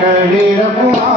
களிரப்புமா